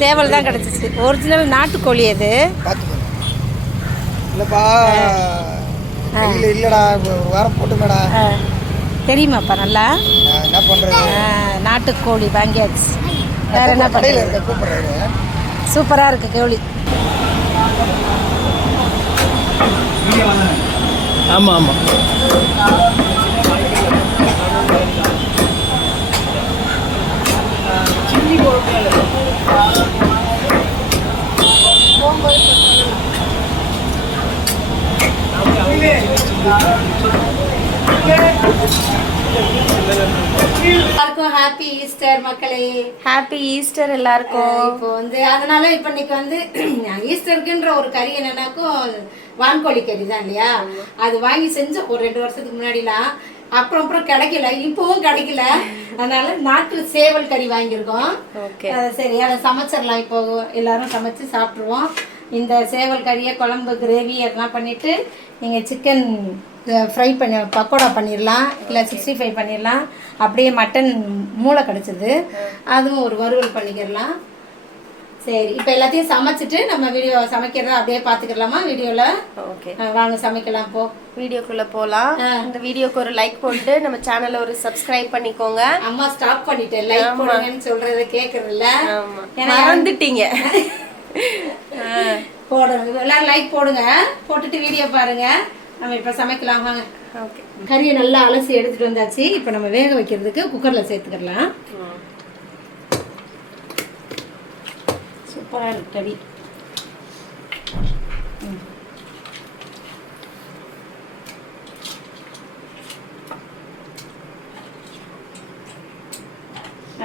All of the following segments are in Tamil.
சேவல் தான் கிடச்சிச்சு. ஒரிஜினல் நாட்டுக்கோழி அது. இல்லைப்பா இல்லைடா வாரம் போட்டுங்கடா. தெரியுமாப்பா நல்லா? என்ன பண்ணுறது? நாட்டுக்கோழி வாங்கியாச்சு. வேறு என்ன பண்ணுறது? சூப்பராக இருக்குது கோழி. ஆமாம் ஆமாம். எல்லாருக்கும் ஹாப்பி ஈஸ்டர் மக்களே. ஹாப்பி ஈஸ்டர் எல்லாருக்கும். இப்போ வந்து அதனால இப்போ இன்னைக்கு வந்து ஈஸ்டருக்குன்ற ஒரு கறி என்னன்னாக்கும் வான்கோழி கறி தான் இல்லையா, அது வாங்கி செஞ்சோம் ஒரு 2 வருஷத்துக்கு முன்னாடிலாம். அப்புறம் கிடைக்கல, இப்பவும் கிடைக்கல. அதனால நாட்டு சேவல் கறி வாங்கியிருக்கோம். சரி அதை சமைச்சிடலாம். இப்போ எல்லாரும் சமைச்சு சாப்பிட்ருவோம். இந்த சேவல் கறியை குழம்பு கிரேவி அதெல்லாம் பண்ணிவிட்டு நீங்கள் சிக்கன் ஃப்ரை பண்ணி பக்கோடா பண்ணிடலாம், இல்லை 65 பண்ணிடலாம். அப்படியே மட்டன் மூளை கிடச்சிது, அதுவும் ஒரு வறுவல் பண்ணிக்கிடலாம். சரி இப்போ எல்லாத்தையும் சமைச்சிட்டு நம்ம வீடியோ சமைக்கிறத அப்படியே பார்த்துக்கலாமா வீடியோவில்? ஓகே வாங்க சமைக்கலாம். போ வீடியோக்குள்ளே போகலாம். இந்த வீடியோக்கு ஒரு லைக் போட்டு நம்ம சேனலை ஒரு சப்ஸ்கிரைப் பண்ணிக்கோங்க. அம்மா ஸ்டாப் பண்ணிட்டேன், லைக் போடுங்கன்னு சொல்கிறத கேட்குறதில்ல, மறந்துட்டீங்க. போடுங்க எல்லாரும் லைக் போடுங்க, போட்டுட்டு வீடியோ பாருங்கள். நம்ம இப்போ சமைக்கலாம் வாங்க. ஓகே கறியை நல்லா அலசி எடுத்துகிட்டு வந்தாச்சு. இப்போ நம்ம வேக வைக்கிறதுக்கு குக்கரில் சேர்த்துக்கலாம். சூப்பராக இருக்கு கறி.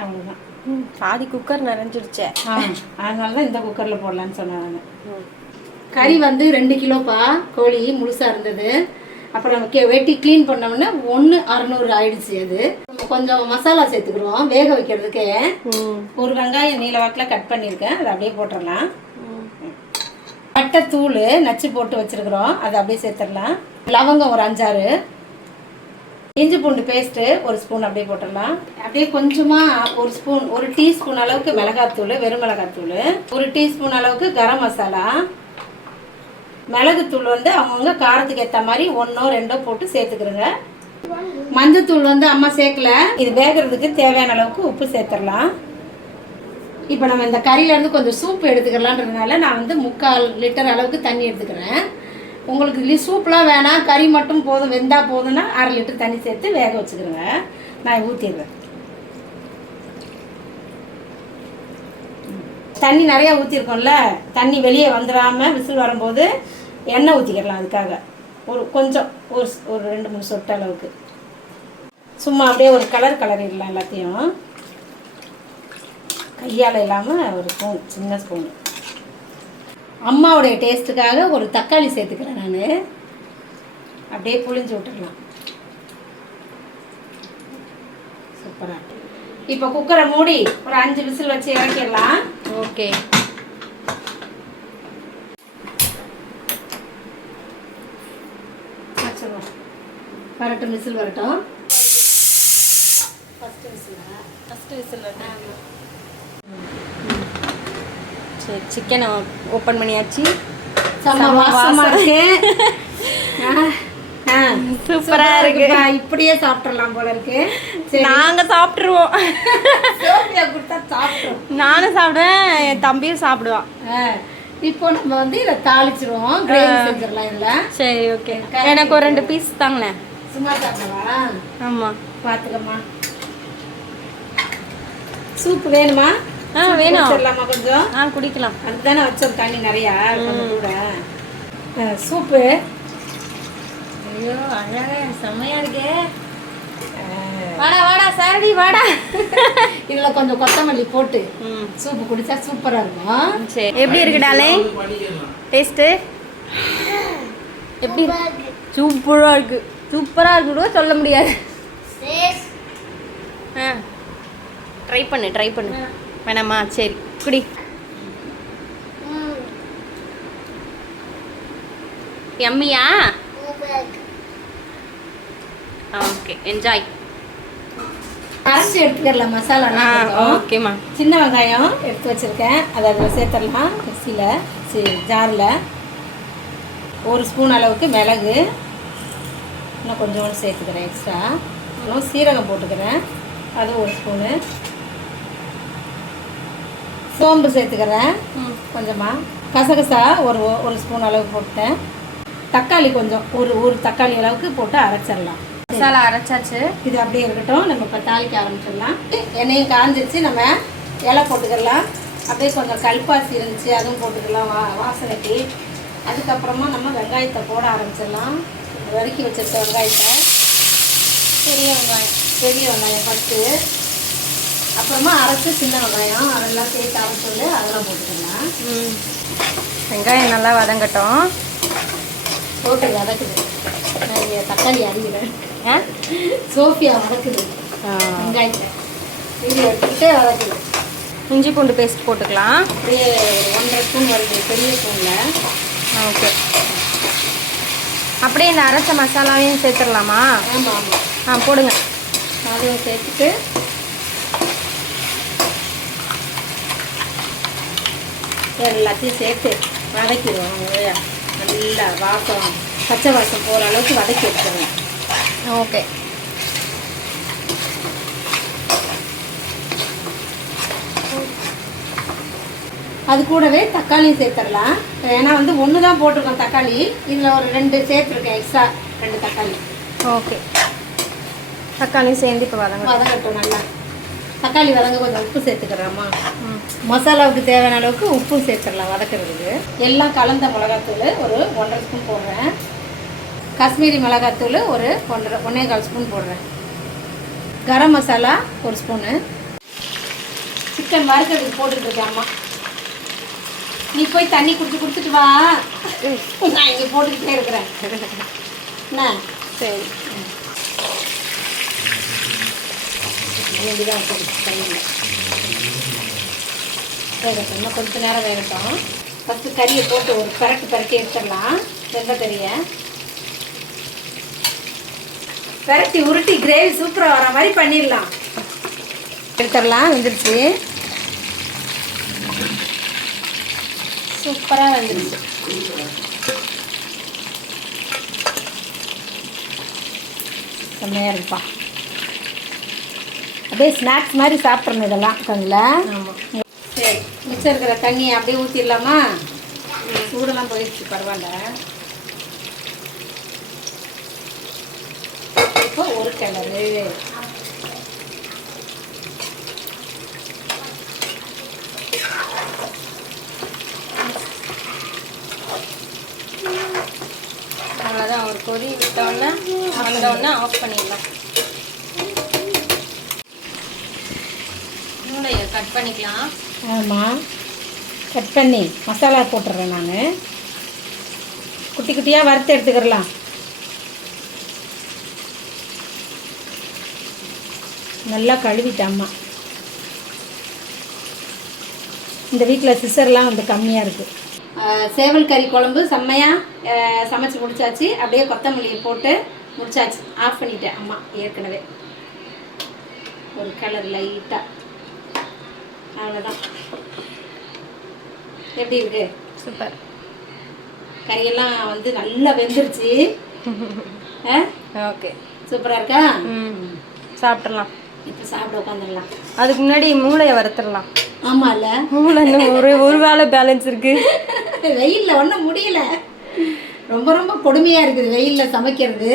அவ்வளோதான். பாதி குக்கர் நிறைஞ்சிருச்சே. அதனால தான் இந்த குக்கரில் போடலான்னு சொன்னாங்க. கறி வந்து 2 கிலோப்பா கோழி முழுசாக இருந்தது. அப்புறம் வெட்டி க்ளீன் பண்ணோம்னா 1/600 ஆயிடுச்சு. அது கொஞ்சம் மசாலா சேர்த்துக்கிறோம் வேக வைக்கிறதுக்கு. ஒரு வெங்காயம் நீல வாக்கில் கட் பண்ணியிருக்கேன், அதை அப்படியே போட்டுடலாம். பட்டைத்தூள் நச்சு போட்டு வச்சுருக்குறோம், அதை அப்படியே சேர்த்துடலாம். லவங்கம் ஒரு 5-6, இஞ்சி பூண்டு பேஸ்ட்டு 1 ஸ்பூன் அப்படியே போட்டுடலாம். அப்படியே கொஞ்சமாக 1 ஸ்பூன் 1 டீஸ்பூன் அளவுக்கு மிளகாத்தூள், வெறும் மிளகாத்தூள், 1 டீஸ்பூன் அளவுக்கு கரம் மசாலா, மிளகுத்தூள் வந்து அவங்கவுங்க காரத்துக்கு ஏற்ற மாதிரி 1ஓ 2ஓ போட்டு சேர்த்துக்கிறோங்க. மஞ்சத்தூள் வந்து அம்மா சேர்க்கல. இது வேகிறதுக்கு தேவையான அளவுக்கு உப்பு சேர்த்துடலாம். இப்போ நம்ம இந்த கறியிலேருந்து கொஞ்சம் சூப் எடுத்துக்கலான்றதுனால நான் வந்து 3/4 லிட்டர் அளவுக்கு தண்ணி எடுத்துக்கிறேன். உங்களுக்கு சூப்லாம் வேணாம், கறி மட்டும் போதும், வெந்தா போதும்னா 1/2 லிட்டர் தண்ணி சேர்த்து வேக வச்சுக்கிறேங்க. நான் ஊற்றிடுவேன். தண்ணி நிறையா ஊற்றிருக்கோம்ல, தண்ணி வெளியே வந்துடாமல் விசில் வரும்போது எண்ணெய் ஊற்றிக்கிடலாம். அதுக்காக கொஞ்சம் ஒரு 2-3 சொட்டு அளவுக்கு சும்மா அப்படியே ஒரு கலரிடலாம். எல்லாத்தையும் கையால் இல்லாமல் ஒரு ஸ்பூன், சின்ன ஸ்பூன். அம்மாவுடைய டேஸ்ட்டுக்காக ஒரு தக்காளி சேர்த்துக்கிறேன் நான். அப்படியே புளிஞ்சு விட்டுடலாம். சூப்பராக. இப்போ குக்கரை மூடி ஒரு 5 விசில் வச்சு இறக்கிடலாம். ஓகே வச்சிடலாம். வரட்டும், விசில் வரட்டும். ஃபஸ்ட்டு விசில் வரட்டும். சரி சிக்கனை ஓப்பன் பண்ணியாச்சு. வாசமாக இருக்கு. சூப்பரா இருக்கு. இப்படியே சாப்பிடலாம் போல இருக்கு. நாங்க சாப்பிட்டுருவோம். நானும் சாப்பிடுவேன், என் தம்பியும் சாப்பிடுவான். இப்போ நம்ம வந்து இதை தாளிச்சிருவோம், கிரேவி செஞ்சிடலாம் இதுல. சரி ஓகே, எனக்கு ஒரு 2 பீஸ் தாங்கண்ணே. சும்மா சாப்பிடவா? ஆமா பாத்துக்கம்மா. சூப் வேணுமா? வேணும். சொல்லலாமா கொஞ்சம்? குடிக்கலாம். அதுதானே வச்சோம் தண்ணி நிறையா கூட. சூப்பு ஐயோ அழகா செம்மையா இருக்கே. வாடா வாடா சாரடி வாடா. இதுல கொஞ்சம் கொத்தமல்லி போட்டு சூப்பு குடிச்சா சூப்பரா இருக்கும். சரி எப்படி இருக்கு டாலே? டேஸ்ட் எப்படி? சூப்பரா இருக்கு. சூப்பரா இருக்குன்னு சொல்ல முடியாது. ட்ரை பண்ணு. வேணாமா? சரி குடி. யம்மியா? Okay enjoy. அரைச்சி எடுத்துக்கலாம் மசாலா. ஓகேம்மா. சின்ன வெங்காயம் எடுத்து வச்சுருக்கேன், அதை அதில் சேர்த்துடலாம். மிக்சியில் ஜாரில் 1 ஸ்பூன் அளவுக்கு மிளகு, இன்னும் கொஞ்சோண்டு சேர்த்துக்கிறேன் எக்ஸ்ட்ரா. இன்னும் சீரகம் போட்டுக்கிறேன், அது 1 ஸ்பூனு. சோம்பு சேர்த்துக்கிறேன் கொஞ்சமாக. கசகசா ஒரு ஸ்பூன் அளவுக்கு போட்டேன். தக்காளி கொஞ்சம் ஒரு தக்காளி அளவுக்கு போட்டு அரைச்சிடலாம். மசாலா அரைச்சாச்சு, இது அப்படியே இருக்கட்டும். நம்ம இப்போ தாளிக்க ஆரம்பிச்சிடலாம். எண்ணெயும் காஞ்சிச்சு, நம்ம இலை போட்டுக்கலாம். அப்படியே கொஞ்சம் கல்பாசி இருந்துச்சு, அதுவும் போட்டுக்கலாம் வாசனைக்கு. அதுக்கப்புறமா நம்ம வெங்காயத்தை போட ஆரம்பிச்சிடலாம். வதக்கி வச்சிருக்க வெங்காயத்தை, பெரிய வெங்காயம் ஃபஸ்ட்டு, அப்புறமா அரைச்சி சின்ன வெங்காயம் அதெல்லாம் சேர்த்து அரைச்சோண்டு அதெல்லாம் போட்டுக்கலாம். வெங்காயம் நல்லா வதங்கட்டும். போட்டு வதக்குது. நான் தக்காளி அறிகிறேன், சோஃபியா வதக்குது வெங்காயத்தை. வீடியோ எடுத்துக்கிட்டே வதக்குது. இஞ்சி பூண்டு பேஸ்ட் போட்டுக்கலாம். அப்படியே 1.5 ஸ்பூன் வருது பெரிய ஸ்பூனில். ஓகே. அப்படியே இந்த அரைச்ச மசாலாவையும் சேர்த்துடலாமா? ஆமாம். போடுங்க. அதையும் சேர்த்துட்டு எல்லாத்தையும் சேர்த்து வதக்கிடுவோம். நல்லா வாசம், பச்சை வாசம் போகிற அளவுக்கு வதக்கி எடுத்துருவோம். ஓகே. அது கூடவே தக்காளியும் சேர்த்துடலாம். ஏன்னா வந்து 1 தான் போட்டிருக்கோம் தக்காளி, இதில் ஒரு 2 சேர்த்துருக்கேன், எக்ஸ்ட்ரா 2 தக்காளி. ஓகே. தக்காளியும் சேர்ந்து இப்போ வதங்கட்டும் நல்லா. தக்காளி வதங்க கொஞ்சம் உப்பு சேர்த்துக்கிறோமா. மசாலாவுக்கு தேவையான அளவுக்கு உப்பும் சேர்த்துடலாம் வதக்கிறதுக்கு. எல்லாம் கலந்த மிளகாத்தூள் ஒரு 1.5 ஸ்பூன் போடுறேன். காஷ்மீரி மிளகாத்தூள் ஒரு 1.25 ஸ்பூன் போடுறேன். கரம் மசாலா 1 ஸ்பூனு. சிக்கன் வறுக்கிறதுக்கு போட்டுட்ருக்கேன் அம்மா. நீ போய் தண்ணி குடிச்சிட்டு வா, நான் இங்கே போட்டுக்கிட்டே இருக்கிறேன். என்ன சரி. வேண்டிதான் தண்ணி வேகட்டும். இன்னும் கொஞ்சம் நேரம் வேகட்டும். ஃபஸ்ட்டு கறியை போட்டு ஒரு பரட்டி எடுத்துடலாம். வெந்த கறியை பரட்டி உருட்டி கிரேவி சூப்பராக வர மாதிரி பண்ணிடலாம். எடுத்துடலாம். வந்துருச்சு, சூப்பராக வந்துருச்சு. செம்மையாக இருக்குப்பா. அப்படியே ஸ்நாக்ஸ் மாதிரி சாப்பிட்றணும் இதெல்லாம் கண்ணில். ஆமாம். சரி, மிச்சம் இருக்கிற தண்ணியை அப்படியே ஊற்றிடலாமா? சூடெல்லாம் போயிடுச்சு, பரவாயில்ல. இப்போ ஒரு கிணறு அவ்வளோதான். ஒரு கொதி விட்டோன்னே வந்தோடனே ஆஃப் பண்ணிடலாம். மூளையை கட் பண்ணிக்கலாம். ஆமாம், கட் பண்ணி மசாலா போட்டுடுறேன். நான் குட்டி குட்டியாக வறுத்து எடுத்துக்கிறலாம். நல்லா கழுவிட்டாம்மா. இந்த வீட்டில் சிசர்லாம் வந்து கம்மியாக இருக்குது. சேவல் கறி குழம்பு செம்மையாக சமைச்சு முடிச்சாச்சு. அப்படியே கொத்தமல்லியை போட்டு முடிச்சாச்சு. ஆஃப் பண்ணிட்டேன் அம்மா ஏற்கனவே. ஒரு கலர் லைட்டாக, அவ்வளோதான். எப்படி இருக்கு? சூப்பர். கறியெல்லாம் வந்து நல்லா வெந்துருச்சு. ஓகே, சூப்பராக இருக்கா? சாப்பிட்றலாம். இப்போ சாப்பிட உட்காந்துடலாம். அதுக்கு முன்னாடி மூளையை வறுத்துடலாம். ஆமாம், இல்லை மூளை இன்னும் ஒரு வேளை பேலன்ஸ் இருக்கு. வெயிலில் ஒன்றும் முடியல. ரொம்ப ரொம்ப கொடுமையாக இருக்குது வெயிலில் சமைக்கிறது.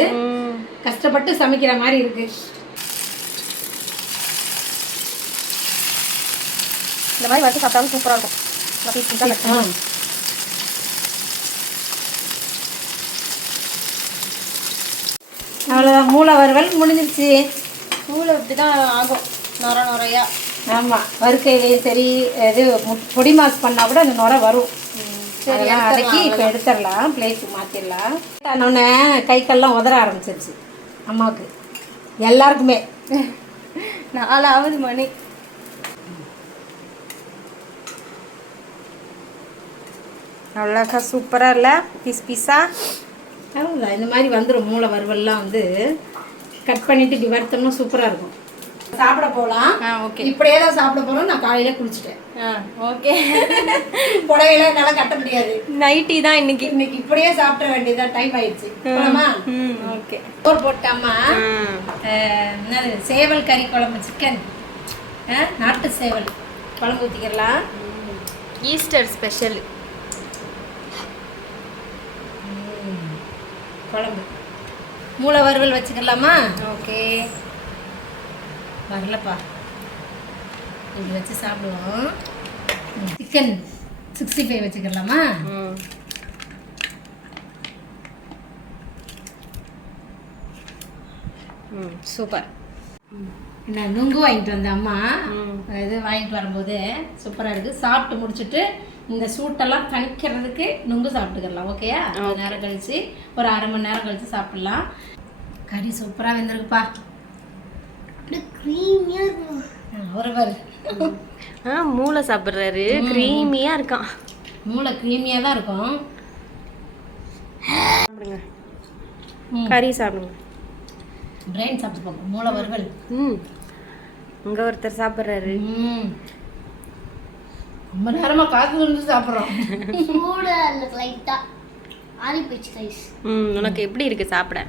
கஷ்டப்பட்டு சமைக்கிற மாதிரி இருக்கு. இந்த மாதிரி வறுத்து சாப்பிட்டாலும் சூப்பராக இருக்கும். அவ்வளோதான், மூளை வறுவல் முடிஞ்சிருச்சு. மூளை இப்படி தான் ஆகும், நுரையா. ஆமாம், வறுக்கையிலையும் சரி, இது பொடி மாஸ் பண்ணால் கூட அந்த நுரை வரும். சரி, அடக்கி இப்போ எடுத்துடலாம், பிளேட்டுக்கு மாற்றிடலாம். உடனே கைக்கெல்லாம் உதற ஆரம்பிச்சிருச்சு அம்மாவுக்கு, எல்லாருக்குமே. 4வது மணி. அவ்வளோக்கா சூப்பராக இல்லை? பீஸாக அவ்வளோதான். இந்த மாதிரி வந்துடும். மூளை வறுவல்லாம் வந்து கட் பண்ணிவிட்டு இப்படி வறுத்தோம்னா சூப்பராக இருக்கும். சாப்பிட போகலாம். ஓகே. இப்படியே தான் சாப்பிட போகிறோம். நான் காலையில குளிச்சுட்டேன். ஓகே. புடவையில என்னால் கட்ட முடியாது. நைட்டி தான் இன்னைக்கு இப்படியே சாப்பிட வேண்டியதான். டைம் ஆயிடுச்சு. போலாமா? ஓகே. சோறு போட்டாமா என்னது சேவல் கறி குழம்பு, சிக்கன், நாட்டு சேவல் குழம்பு ஊற்றிக்கலாம். ஈஸ்டர் ஸ்பெஷல் குழம்பு. மூளை வறுவல் வச்சுக்கலாமா? ஓகே. வரலப்பா, இப்படி வச்சு சாப்பிடுவோம். சிக்கன் 65 வச்சுக்கலாமா? சூப்பர். நான் நுங்கு வாங்கிட்டு வந்தேன் அம்மா. இது வாங்கிட்டு வரும்போது சூப்பராக இருக்குது. சாப்பிட்டு முடிச்சுட்டு இந்த சூட்டெல்லாம் தணிக்கிறதுக்கு நுங்கு சாப்பிட்டுக்கலாம். ஓகேயா? கொஞ்ச நேரம் கழிச்சு, ஒரு அரை மணி நேரம் கழிச்சு சாப்பிடலாம். கறி சூப்பராக வெந்திருக்குப்பா. ஒருவர் மூளை சாப்பிட்றாரு. க்ரீமியாக இருக்கான். மூளை க்ரீமியாக தான் இருக்கும். சாப்பிடுங்க, கறி சாப்பிடுங்க. பிரெயின் சாப்பிட்டு போகும். மூளை வறுவல். இங்கே ஒருத்தர் சாப்பிட்றாரு. ரொம்ப நேரமா காத்து வந்து சாப்பிட்றோம். உனக்கு எப்படி இருக்கு சாப்பிட?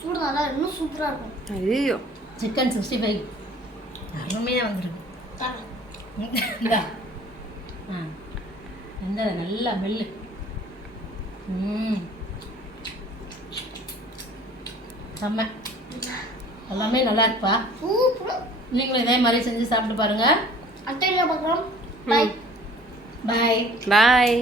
சூடு நல்லா இன்னும் சூப்பரா இருக்கும். ஐயோ, சிக்கன் 65 அருமையாக வந்துருக்கு. நல்லா மெல்லு. செம்ம, எல்லாமே நல்லா இருக்குப்பா. நீங்களும் இதே மாதிரி செஞ்சு சாப்பிட்டு பாருங்க. அடுத்த வீடியோ பார்க்கலாம். பாய் பாய்.